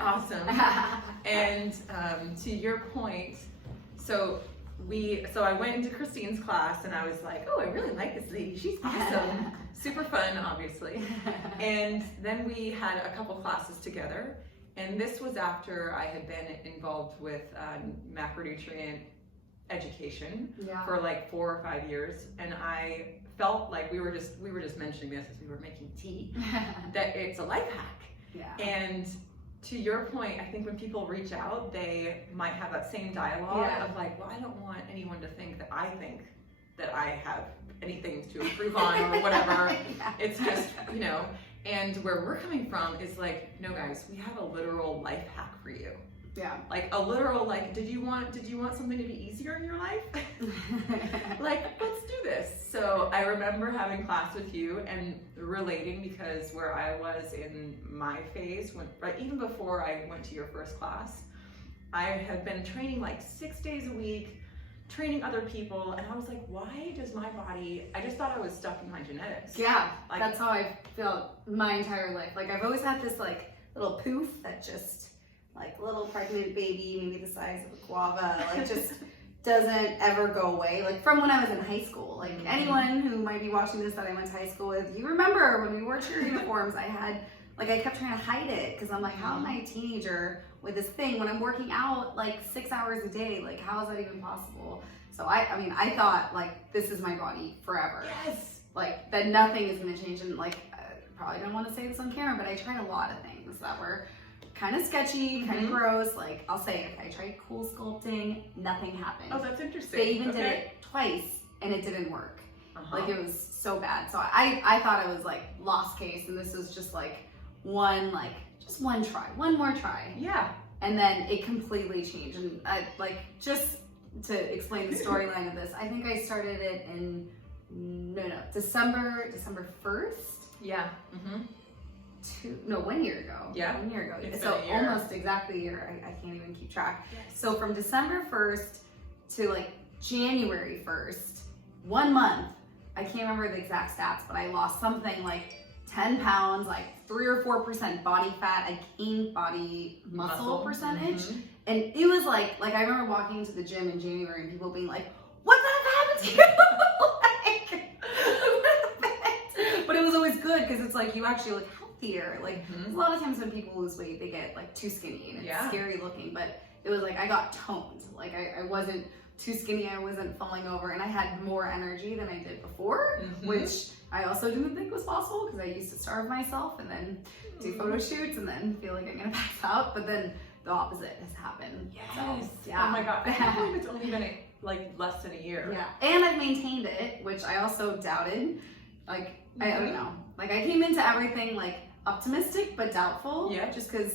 Awesome. And to your point, so I went into Christine's class and I was like, oh, I really like this lady. She's awesome. Super fun, obviously. And then we had a couple classes together. And this was after I had been involved with macronutrient education for like 4 or 5 years. And I felt like we were just mentioning this as we were making tea, that it's a life hack. Yeah. And to your point, I think when people reach out, they might have that same dialogue of like, well, I don't want anyone to think that I think that I have anything to improve on or whatever. It's just, you know, and where we're coming from is like, no guys, we have a literal life hack for you. Yeah. Like a literal, like, did you want something to be easier in your life? Like, let's do this. So I remember having class with you and relating, because where I was in my phase, even before I went to your first class, I had been training like 6 days a week, training other people, and I was like, why does my body, I just thought I was stuck in my genetics. Yeah, like, that's how I felt my entire life. Like I've always had this like little poof that just, like little pregnant baby, maybe the size of a guava, like just doesn't ever go away. Like from when I was in high school, like anyone who might be watching this that I went to high school with, you remember when we wore cheer uniforms, I kept trying to hide it because I'm like, how am I a teenager with this thing when I'm working out like 6 hours a day? Like, how is that even possible? So I mean, I thought like, this is my body forever. Yes. Like that nothing is gonna change. And like, I probably don't want to say this on camera, but I tried a lot of things that were kind of sketchy, kind of gross. Like I'll say it, I tried cool sculpting, nothing happened. Oh, that's interesting. They even did it twice and it didn't work. Like it was so bad. So I thought it was like lost case, and this was just like just one try, one more try. Yeah. And then it completely changed. And I like, just to explain the storyline of this, I think I started it in December 1st. Yeah. 1 year ago. Yeah. 1 year ago. It's So been a year. almost exactly a year. I can't even keep track. Yes. So from December 1st to like January 1st, 1 month, I can't remember the exact stats, but I lost something like 10 pounds, like 3 or 4% body fat. I gained body muscle percentage. And it was like I remember walking into the gym in January and people being like, what the heck happened to you? But it was always good because it's like you actually look healthier. Like a lot of times when people lose weight, they get like too skinny and it's scary looking. But it was like I got toned. Like I wasn't too skinny, I wasn't falling over, and I had more energy than I did before, which I also didn't think was possible because I used to starve myself and then do photo shoots and then feel like I'm gonna pass out. But then the opposite has happened. Yes. So, yeah. Oh my God. I can't believe it's only been like less than a year. Yeah. And I've maintained it, which I also doubted. Like, I don't know. Like I came into everything like optimistic but doubtful. Yeah. Just because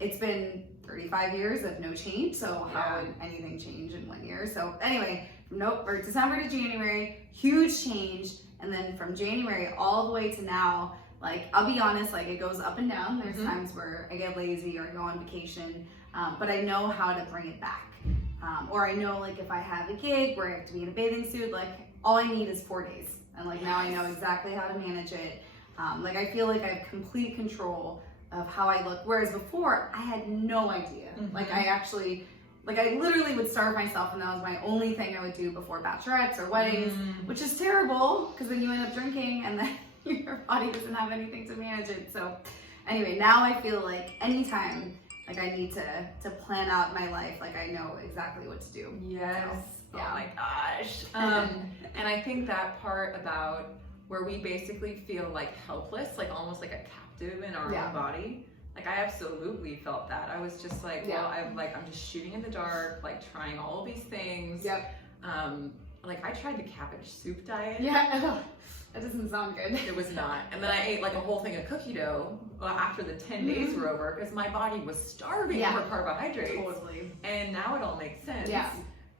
it's been 35 years of no change. So how would anything change in 1 year? So anyway, from December to January, huge change. And then from January all the way to now, like, I'll be honest, like it goes up and down. There's times where I get lazy or I go on vacation, but I know how to bring it back. Or I know like if I have a gig where I have to be in a bathing suit, like all I need is 4 days. And like now I know exactly how to manage it. Like I feel like I have complete control of how I look. Whereas before I had no idea. Like I literally would starve myself, and that was my only thing I would do before bachelorettes or weddings, which is terrible because then you end up drinking and then your body doesn't have anything to manage it. So anyway, now I feel like anytime like I need to plan out my life, like I know exactly what to do. Yes. So, yeah. Oh my gosh. And I think that part about where we basically feel like helpless, like almost like a captive in our own body. Like I absolutely felt that. I was just like, well, I'm just shooting in the dark, like trying all of these things. Like I tried the cabbage soup diet. Yeah. That doesn't sound good. It was not. And then I ate like a whole thing of cookie dough after the 10 days were over because my body was starving for carbohydrates. Totally. And now it all makes sense. Yeah.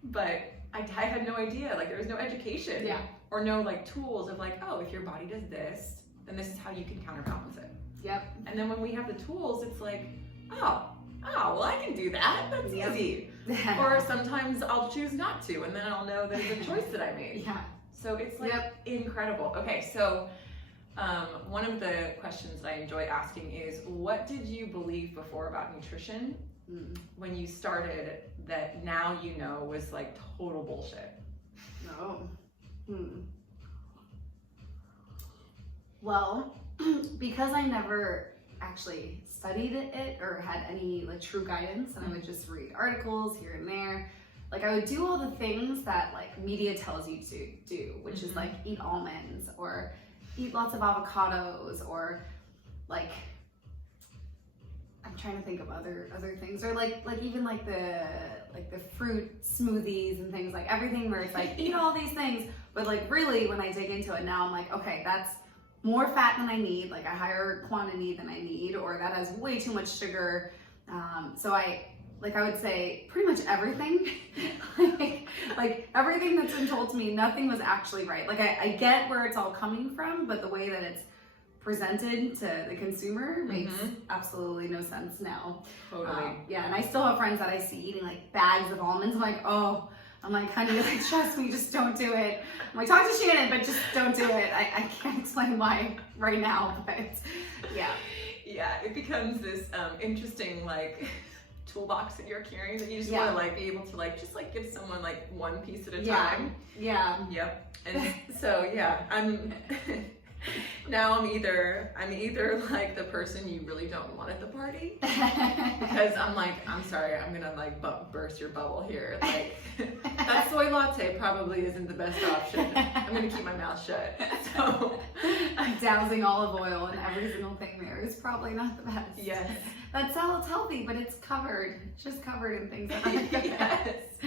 But I had no idea. Like there was no education. Yeah. Or no like tools of like, oh, if your body does this, then this is how you can counterbalance it. Yep. And then when we have the tools, it's like, oh, well, I can do that. That's easy. Or sometimes I'll choose not to, and then I'll know that it's a choice that I made. Yeah. So it's like incredible. Okay, so One of the questions that I enjoy asking is, what did you believe before about nutrition when you started that now you know was like total bullshit? Oh. Well, because I never actually studied it or had any like true guidance, and I would just read articles here and there. Like I would do all the things that like media tells you to do, which is like eat almonds or eat lots of avocados, or like I'm trying to think of other things, or like even like the fruit smoothies and things, like everything where it's like eat all these things, but like really when I dig into it now I'm like, okay, that's more fat than I need, like a higher quantity than I need, or that has way too much sugar. So I would say pretty much everything, like everything that's been told to me, nothing was actually right. Like I get where it's all coming from, but the way that it's presented to the consumer makes absolutely no sense now. Totally. Yeah, and I still have friends that I see eating like bags of almonds. I'm like, oh, honey, like, trust me, just don't do it. I'm like, talk to Shannon, but just don't do it. I can't explain why right now, but yeah. Yeah, it becomes this interesting like toolbox that you're carrying that you just want to like be able to like just like give someone like one piece at a time. Yeah. Yep. And so yeah, now I'm either like the person you really don't want at the party, because I'm like, I'm sorry, I'm gonna like burst your bubble here. Like that soy latte probably isn't the best option. I'm gonna keep my mouth shut. So dousing olive oil in every single thing there is probably not the best. Yes. That sounds healthy, but it's just covered in things that aren't the best.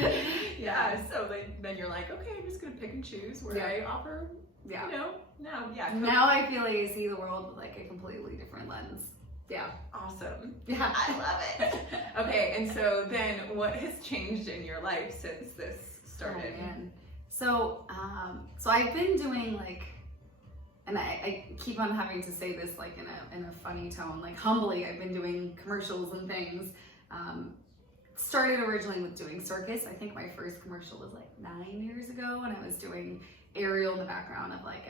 Yeah. So then you're like, okay, I'm just gonna pick and choose where I offer. Yeah. You know, now I feel like I see the world with like a completely different lens. Yeah. Awesome. Yeah. I love it. Okay, and so then what has changed in your life since this started? Oh, man. So I've been doing like, and I keep on having to say this like in a funny tone, like humbly, I've been doing commercials and things. Started originally with doing circus. I think my first commercial was like 9 years ago, and I was doing Ariel in the background of like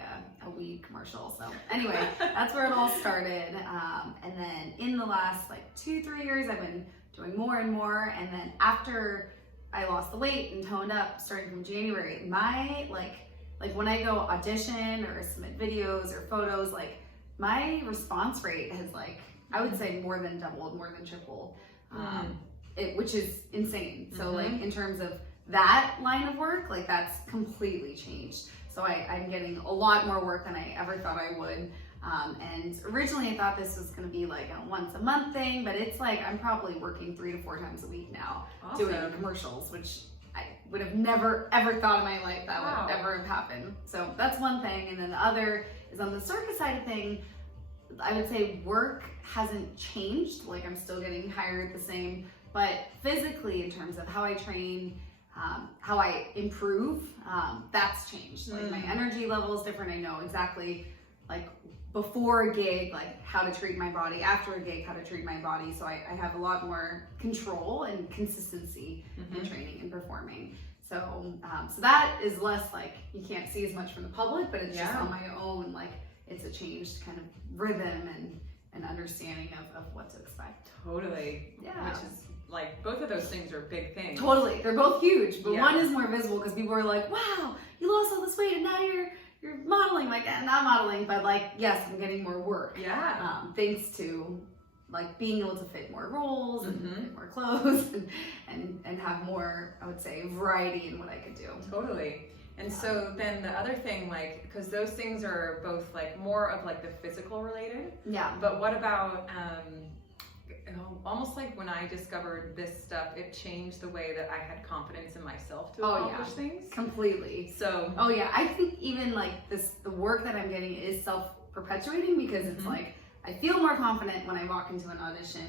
a weed commercial. So anyway, that's where it all started. And then in the last like 2-3 years, I've been doing more and more. And then after I lost the weight and toned up, starting from January, my like when I go audition or submit videos or photos, like my response rate has like, I would say more than doubled, more than tripled, which is insane. So like in terms of that line of work, like that's completely changed. So I'm getting a lot more work than I ever thought I would. And originally I thought this was gonna be like a once a month thing, but it's like I'm probably working 3 to 4 times a week now. Awesome. Doing commercials, which I would have never ever thought in my life that would ever have happened. So that's one thing. And then the other is on the circus side of thing, I would say work hasn't changed. Like I'm still getting hired the same, but physically in terms of how I train, how I improve, that's changed. Like my energy level is different. I know exactly like before a gig, like how to treat my body, after a gig, how to treat my body. So I have a lot more control and consistency in training and performing. So that is less like, you can't see as much from the public, but it's just on my own, like it's a changed kind of rhythm and understanding of what to expect. Totally. Yeah. Which is like, both of those things are big things. Totally. They're both huge, but one is more visible because people are like, wow, you lost all this weight and now you're modeling. Like, not modeling, but like, yes, I'm getting more work. Yeah. Thanks to like being able to fit more roles and fit more clothes and have more, I would say, variety in what I could do. Totally. And so then the other thing, like, because those things are both like more of like the physical related. Yeah. But what about, almost like when I discovered this stuff, it changed the way that I had confidence in myself to accomplish things. Completely. So. Oh yeah, I think even like the work that I'm getting is self-perpetuating because it's like, I feel more confident when I walk into an audition